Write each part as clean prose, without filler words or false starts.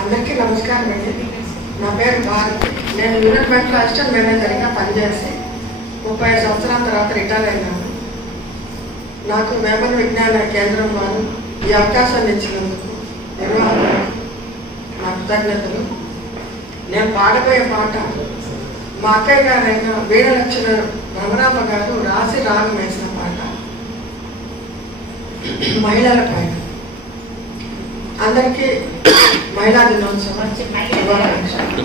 అందరికీ నమస్కారం అండి. నా పేరు భారతి. నేను యూనిట్ బ్యాంక్లో అసిస్టెంట్ మేనేజర్గా పనిచేసి 30 సంవత్సరాల తర్వాత రిటైర్ అయినాను. నాకు వేమన విజ్ఞాన కేంద్రం వారు ఈ అవకాశాన్ని ఇచ్చినందుకు నిర్వాహకులకు నా కృతజ్ఞతలు. నేను పాడబోయే పాట మా అక్కయ్య గారైన వీణ లక్ష్మణ రమణాప గారు రాసి రాగం వేసిన పాట, మహిళల పైన. అందరికీ మహిళా దినోత్సవం శుభాకాంక్షలు.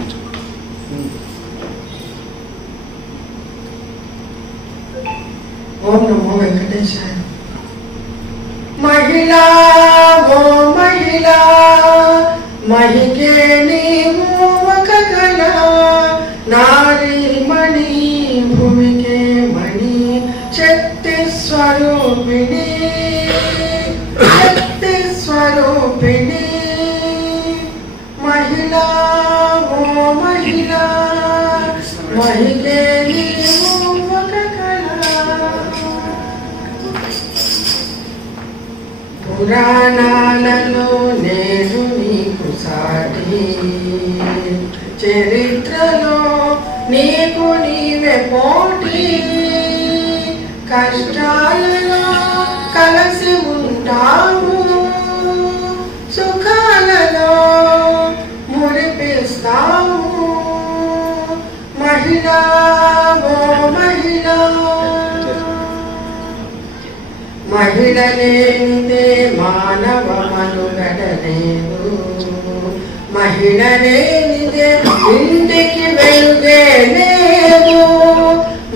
ఓం నమో వెంకటేశాయ. మహిళా ఓ మహిళా, మహికే నీవు ఒక కళ, నారీ మణి భూమికే మణి, శక్తి స్వరూపిణి శక్తి స్వరూపిణి. మహిళా ఓ మహిళా, మహిళే నీవు ఒక కళ. పురాణాలలో నేను నీకు సాటి, చరిత్రలో నీకు నీవే పోటీ, కష్టాలలో కలిసి ఉంటావు, సుఖాలలో మురిపిస్తావు. మహిళా ఓ మహిళా, మహిళ లేనిదే మానవ మనుగడ లేదు, మహిళ లేనిదే ఇంటికి వెలుగే లేదు.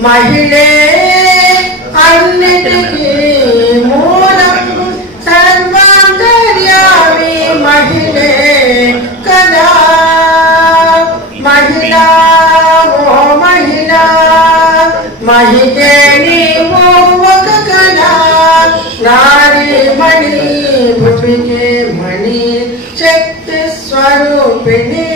మహిళే అన్నిటికీ మూలం, సర్వాంతర్యామి మహిళే కదా. మహిళా ఓ మహిళా, మహిళే నీవు ఒక కళ, నారీ మణి భూమికే మణి, శక్తి స్వరూపిణి.